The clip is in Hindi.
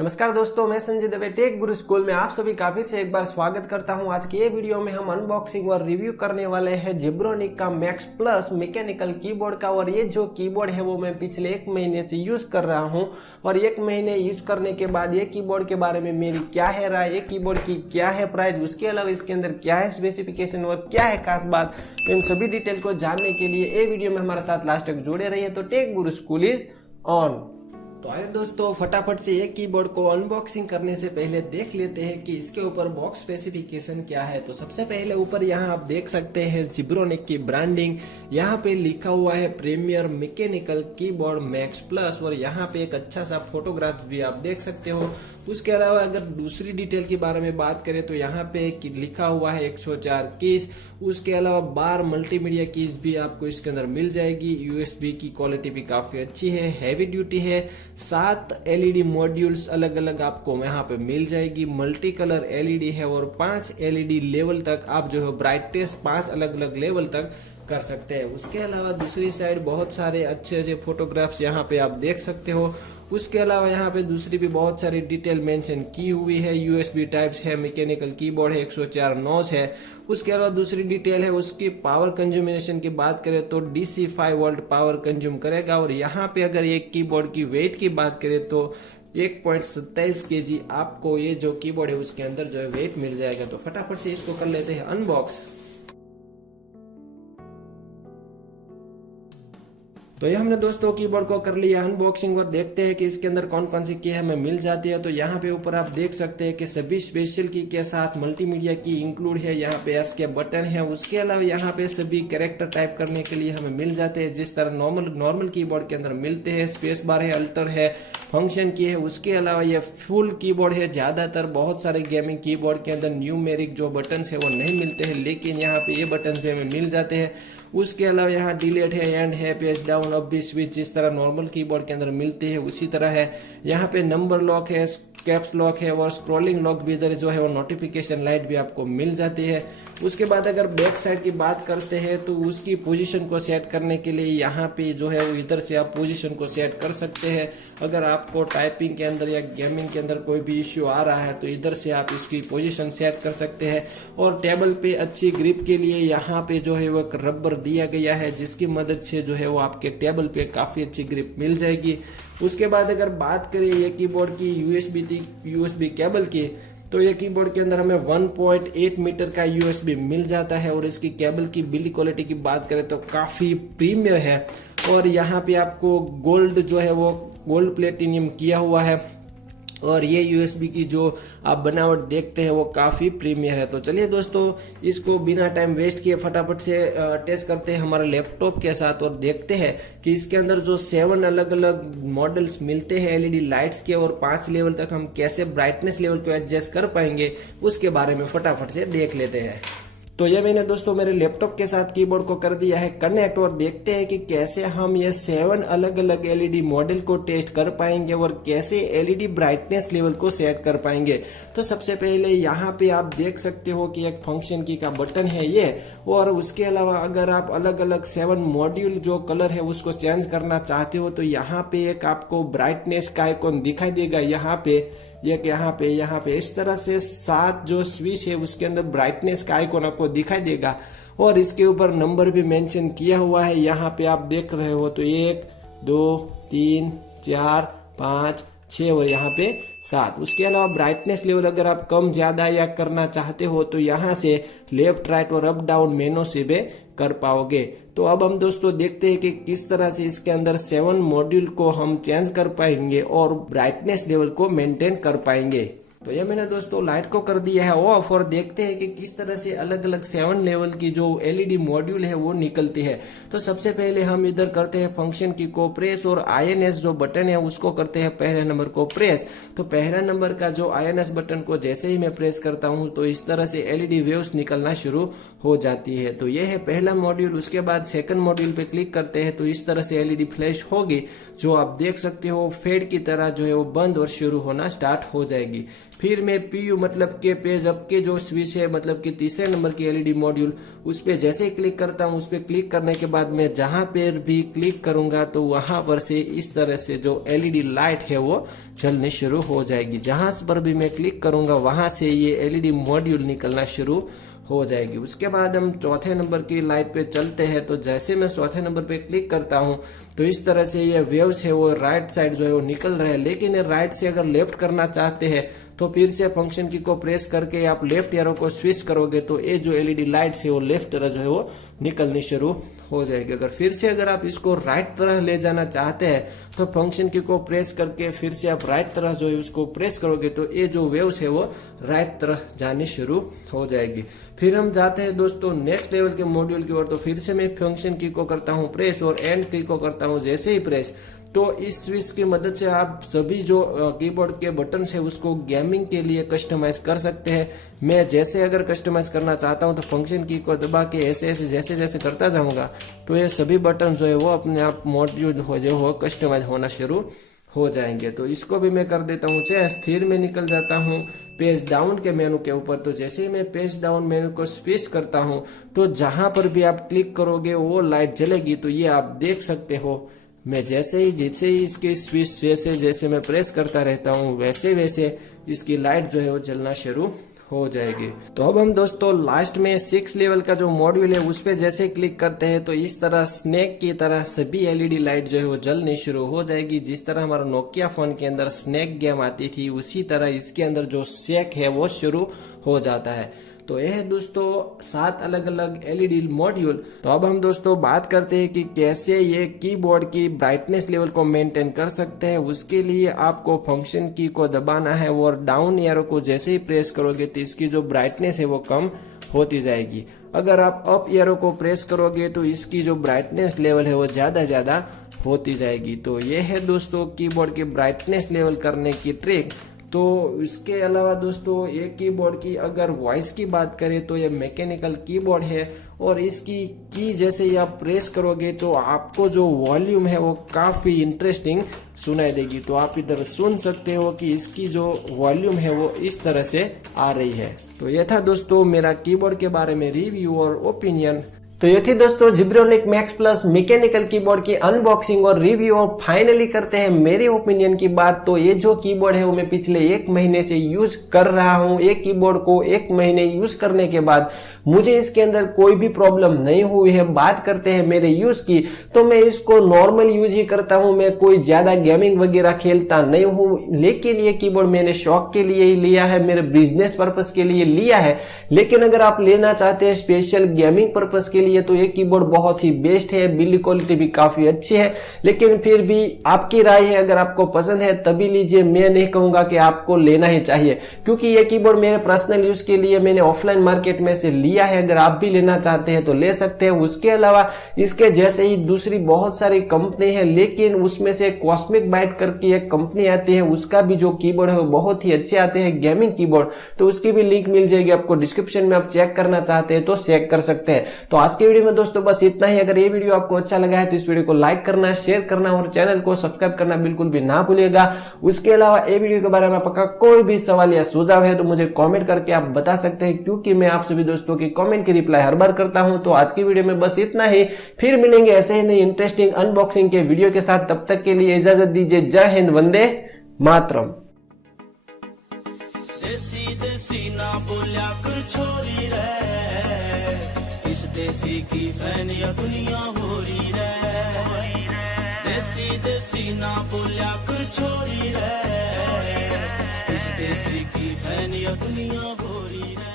नमस्कार दोस्तों, मैं संजय दवे टेक गुरु स्कूल में आप सभी का फिर से एक बार स्वागत करता हूं। आज के ये वीडियो में हम अनबॉक्सिंग और रिव्यू करने वाले हैं जेब्रोनिक का मैक्स प्लस मैकेनिकल कीबोर्ड का। और ये जो कीबोर्ड है वो मैं पिछले 1 महीने से यूज कर रहा हूं और 1 महीने यूज करने के बाद ये कीबोर्ड के बारे में मेरी क्या है राय, ये कीबोर्ड की क्या है प्राइस, उसके अलावा इसके अंदर क्या है स्पेसिफिकेशन और क्या है खास बात, इन सभी डिटेल को जानने के लिए ये वीडियो में हमारे साथ लास्ट तक जुड़े रहिए। तो take Guru school is on. तो आइए दोस्तों, फटाफट से एक कीबोर्ड को अनबॉक्सिंग करने से पहले देख लेते हैं कि इसके ऊपर बॉक्स स्पेसिफिकेशन क्या है। तो सबसे पहले ऊपर यहाँ आप देख सकते हैं जेब्रोनिक की ब्रांडिंग, यहाँ पे लिखा हुआ है premier mechanical keyboard max plus और यहाँ पे एक अच्छा सा फोटोग्राफ भी आप देख सकते हो। उसके अलावा अगर दूसरी डिटेल के बारे में बात करें तो यहाँ पे लिखा हुआ है 104 कीज, उसके अलावा 12 मल्टीमीडिया कीज भी आपको इसके अंदर मिल जाएगी। यूएसबी की क्वालिटी भी काफी अच्छी है, हैवी ड्यूटी है। 7 एलईडी मॉड्यूल्स अलग अलग आपको यहाँ पे मिल जाएगी। मल्टी कलर एलईडी है और 5 एलईडी लेवल तक आप जो है ब्राइटनेस 5 अलग अलग लेवल तक कर सकते हैं। उसके अलावा दूसरी साइड बहुत सारे अच्छे अच्छे फोटोग्राफ्स यहाँ पे आप देख सकते हो। उसके अलावा यहाँ पे दूसरी भी बहुत सारी डिटेल मेंशन की हुई है। यूएसबी टाइप्स है, मैकेनिकल कीबोर्ड है, 104 नॉच है। उसके अलावा दूसरी डिटेल है उसकी पावर कंज्यूमेशन की बात करें तो DC 5 वोल्ट पावर कंज्यूम करेगा। और यहाँ पे अगर एक कीबोर्ड की वेट की बात करें तो 1.27 kg आपको ये जो कीबोर्ड है उसके अंदर जो है वेट मिल जाएगा। तो फटाफट से इसको कर लेते हैं अनबॉक्स। तो ये हमने दोस्तों कीबोर्ड को कर लिया अनबॉक्सिंग और देखते हैं कि इसके अंदर कौन कौन सी की हमें मिल जाती है। तो यहाँ पे ऊपर आप देख सकते हैं कि सभी स्पेशल की के साथ मल्टीमीडिया की इंक्लूड है। यहाँ पे एस के बटन है। उसके अलावा यहाँ पे सभी कैरेक्टर टाइप करने के लिए हमें मिल जाते हैं जिस तरह नॉर्मल कीबोर्ड के अंदर मिलते हैं। स्पेस बार है, अल्टर है, फंक्शन की है। उसके अलावा ये फुल कीबोर्ड है। ज्यादातर बहुत सारे गेमिंग कीबोर्ड के अंदर न्यूमेरिक जो बटन है वो नहीं मिलते हैं, लेकिन यहाँ पे ये बटन भी हमें मिल जाते हैं। उसके अलावा यहाँ डिलीट है, एंड है, पेज डाउन, अप भी स्विच जिस तरह नॉर्मल कीबोर्ड के अंदर मिलती है उसी तरह है। यहाँ पे नंबर लॉक है, कैप्स लॉक है और स्क्रॉलिंग लॉक भी इधर जो है वो नोटिफिकेशन लाइट भी आपको मिल जाती है। उसके बाद अगर बैक साइड की बात करते हैं तो उसकी पोजीशन को सेट करने के लिए यहाँ पे जो है वो इधर से आप पोजीशन को सेट कर सकते हैं। अगर आपको टाइपिंग के अंदर या गेमिंग के अंदर कोई भी इश्यू आ रहा है तो इधर से आप इसकी पोजीशन सेट कर सकते हैं। और टेबल पे अच्छी ग्रिप के लिए यहाँ पे जो है वो एक रबर दिया गया है जिसकी मदद से जो है वो आपके टेबल पे काफी अच्छी ग्रिप मिल जाएगी। उसके बाद अगर बात करें ये कीबोर्ड की यूएसबी केबल की तो ये कीबोर्ड के अंदर हमें 1.8 मीटर का यूएसबी मिल जाता है। और इसकी केबल की बिल्ड क्वालिटी की बात करें तो काफी प्रीमियर है। और यहाँ पे आपको गोल्ड जो है वो गोल्ड प्लेटिनियम किया हुआ है और ये यूएसबी की जो आप बनावट देखते हैं वो काफ़ी प्रीमियर है। तो चलिए दोस्तों, इसको बिना टाइम वेस्ट किए फटाफट से टेस्ट करते हैं हमारे लैपटॉप के साथ और देखते हैं कि इसके अंदर जो 7 अलग अलग मॉडल्स मिलते हैं एलईडी लाइट्स के और 5 लेवल तक हम कैसे ब्राइटनेस लेवल को एडजस्ट कर पाएंगे उसके बारे में फटाफट से देख लेते हैं। तो ये मैंने दोस्तों मेरे लैपटॉप के साथ कीबोर्ड को कर दिया है कनेक्ट और देखते हैं कि कैसे हम ये 7 अलग अलग एलईडी मॉडल को टेस्ट कर पाएंगे और कैसे एलईडी ब्राइटनेस लेवल को सेट कर पाएंगे। तो सबसे पहले यहाँ पे आप देख सकते हो कि एक फंक्शन की का बटन है ये। और उसके अलावा अगर आप अलग अलग 7 मॉड्यूल जो कलर है उसको चेंज करना चाहते हो तो यहाँ पे एक आपको ब्राइटनेस का आइकॉन दिखाई देगा। यहाँ पे इस तरह से 7 जो स्विच है उसके अंदर ब्राइटनेस का आइकॉन आपको दिखाई देगा और इसके ऊपर नंबर भी मेंशन किया हुआ है। यहाँ पे आप देख रहे हो तो 1 2 3 4 5 6 और यहाँ पे 7। उसके अलावा ब्राइटनेस लेवल अगर आप कम ज्यादा या करना चाहते हो तो यहाँ से लेफ्ट राइट और अप डाउन मेनू से भी कर पाओगे। तो अब हम दोस्तों देखते हैं कि किस तरह से इसके अंदर 7 मॉड्यूल को हम चेंज कर पाएंगे और ब्राइटनेस लेवल को मेंटेन कर पाएंगे। तो ये मैंने दोस्तों लाइट को कर दिया है ऑफ और देखते हैं कि किस तरह से अलग अलग 7 लेवल की जो एलईडी मॉड्यूल है वो निकलती है। तो सबसे पहले हम इधर करते हैं फंक्शन की को प्रेस और INS जो बटन है उसको करते हैं पहले नंबर को प्रेस। तो पहला नंबर का जो INS बटन को जैसे ही मैं प्रेस करता हूँ तो इस तरह से एलईडी वेव्स निकलना शुरू हो जाती है। तो ये है पहला मॉड्यूल। उसके बाद सेकंड मॉड्यूल पे क्लिक करते हैं तो इस तरह से एलईडी फ्लैश होगी जो आप देख सकते हो फेड की तरह जो है वो बंद और शुरू होना स्टार्ट हो जाएगी। फिर मैं PU मतलब के पेज अप के जो स्विच है मतलब कि तीसरे नंबर की LED मॉड्यूल, उस पर जैसे ही क्लिक करता हूँ, उस पर क्लिक करने के बाद मैं जहां पर भी क्लिक करूंगा तो वहां पर से इस तरह से जो LED लाइट है वो जलनी शुरू हो जाएगी। जहां पर भी मैं क्लिक करूंगा वहां से ये LED मॉड्यूल निकलना शुरू हो जाएगी। उसके बाद हम चौथे नंबर की लाइट पे चलते हैं। तो जैसे मैं चौथे नंबर पे क्लिक करता हूं तो इस तरह से ये वेव्स है वो राइट साइड जो है वो निकल रहे हैं। लेकिन ये राइट से अगर लेफ्ट करना चाहते हैं तो फिर से फंक्शन की को प्रेस करके आप लेफ्ट एरो को स्विच करोगे तो ये जो LED लाइट्स है वो लेफ्ट तरह जो है वो निकलनी शुरू हो जाएगी। अगर आप इसको राइट तरह ले जाना चाहते हैं तो फंक्शन की को प्रेस करके फिर से आप राइट तरह जो है उसको प्रेस करोगे तो ये जो वेव्स है वो राइट तरह जानी शुरू हो जाएगी। फिर हम जाते हैं दोस्तों नेक्स्ट लेवल के मॉड्यूल की ओर। तो फिर से मैं फंक्शन की को करता हूँ प्रेस और एंड की को करता हूँ जैसे ही प्रेस, तो इस स्विच की मदद से आप सभी जो कीबोर्ड के बटन है उसको गेमिंग के लिए कस्टमाइज कर सकते हैं। मैं जैसे अगर कस्टमाइज करना चाहता हूं तो फंक्शन की को दबा के ऐसे जैसे जैसे करता जाऊंगा तो ये सभी बटन जो है वो अपने आप मॉड्यूल हो जो हो कस्टमाइज होना शुरू हो जाएंगे। तो इसको भी मैं कर देता हूँ चेंज। फिर मैं निकल जाता हूँ पेज डाउन के मेनू के ऊपर। तो जैसे ही मैं पेज डाउन मेनू को स्विच करता हूँ तो जहां पर भी आप क्लिक करोगे वो लाइट जलेगी। तो ये आप देख सकते हो, मैं जैसे ही इसके स्विच जैसे मैं प्रेस करता रहता हूँ वैसे इसकी लाइट जो है वो जलना शुरू हो जाएगी। तो अब हम दोस्तों लास्ट में 6 लेवल का जो मॉड्यूल है उस पे जैसे क्लिक करते हैं तो इस तरह स्नेक की तरह सभी LED लाइट जो है वो जलनी शुरू हो जाएगी। जिस तरह हमारा नोकिया फोन के अंदर स्नेक गेम आती थी उसी तरह इसके अंदर जो शेक है वो शुरू हो जाता है। तो यह है दोस्तों 7 अलग अलग LED मॉड्यूल। तो अब हम दोस्तों बात करते हैं कि कैसे ये कीबोर्ड की ब्राइटनेस लेवल को मेंटेन कर सकते हैं। उसके लिए आपको फंक्शन की को दबाना है और डाउन एरो को जैसे ही प्रेस करोगे तो इसकी जो ब्राइटनेस है वो कम होती जाएगी। अगर आप अप एरो को प्रेस करोगे तो इसकी जो ब्राइटनेस लेवल है वो ज्यादा होती जाएगी। तो ये है दोस्तों कीबोर्ड की ब्राइटनेस लेवल करने की ट्रिक। तो इसके अलावा दोस्तों ये कीबोर्ड की अगर वॉइस की बात करें तो ये मैकेनिकल कीबोर्ड है और इसकी की जैसे ही आप प्रेस करोगे तो आपको जो वॉल्यूम है वो काफी इंटरेस्टिंग सुनाई देगी। तो आप इधर सुन सकते हो कि इसकी जो वॉल्यूम है वो इस तरह से आ रही है। तो ये था दोस्तों मेरा कीबोर्ड के बारे में रिव्यू और ओपिनियन। तो ये थी दोस्तों जिब्रोनिक मैक्स प्लस मैकेनिकल कीबोर्ड की अनबॉक्सिंग और रिव्यू। और फाइनली करते हैं मेरे ओपिनियन की बात। तो ये जो कीबोर्ड है वो मैं पिछले 1 महीने से यूज कर रहा हूँ। एक कीबोर्ड को 1 महीने यूज करने के बाद मुझे इसके अंदर कोई भी प्रॉब्लम नहीं हुई है। बात करते हैं मेरे यूज की तो मैं इसको नॉर्मल यूज ही करता हूँ। मैं कोई ज्यादा गेमिंग वगैरह खेलता नहीं हूँ। लेकिन ये कीबोर्ड मैंने शौक के लिए ही लिया है, मेरे बिजनेस पर्पज के लिए लिया है। लेकिन अगर आप लेना चाहते हैं स्पेशल गेमिंग पर्पज के लिए तो ये कीबोर्ड बहुत ही बेस्ट है। बिल्ड क्वालिटी भी काफी अच्छी है। लेकिन फिर भी आपकी राय है, अगर आपको पसंद है तभी लीजिए। मैं नहीं कहूंगा कि आपको लेना ही चाहिए क्योंकि ये कीबोर्ड मेरे पर्सनल यूज के लिए मैंने ऑफलाइन मार्केट में से लिया है। अगर आप भी लेना चाहते हैं तो ले सकते हैं। उसके अलावा इसके जैसे ही दूसरी बहुत सारी कंपनी है, लेकिन उसमें से कॉस्मिक बाइट करके एक कंपनी आती है, उसका भी जो कीबोर्ड है वो बहुत ही अच्छे आते हैं गेमिंग कीबोर्ड। तो उसकी भी लिंक मिल जाएगी आपको डिस्क्रिप्शन में। आप चेक करना चाहते हैं तो चेक कर सकते हैं। तो आज के वीडियो में दोस्तों बस इतना ही। अगर ये वीडियो आपको अच्छा लगा है तो इस वीडियो को लाइक करना, शेयर करना और चैनल को सब्सक्राइब करना बिल्कुल भी ना भूलिएगा। उसके अलावा ये वीडियो के बारे में आपका कोई भी सवाल या सुझाव है तो मुझे कमेंट करके आप बता सकते हैं, क्योंकि मैं आप सभी दोस्तों की कमेंट की रिप्लाई हर बार करता हूं। तो आज की वीडियो में बस इतना ही। फिर मिलेंगे ऐसे ही नई इंटरेस्टिंग अनबॉक्सिंग के वीडियो के साथ। तब तक के लिए इजाजत दीजिए। जय हिंद, वंदे मातरम। देसी ना बोलिया कर छोरी रे, इस देसी की फैनिया दुनिया हो रही रे। देसी ना बोलिया कर छोरी रे, इस देसी की फैनिया दुनिया हो रही रे।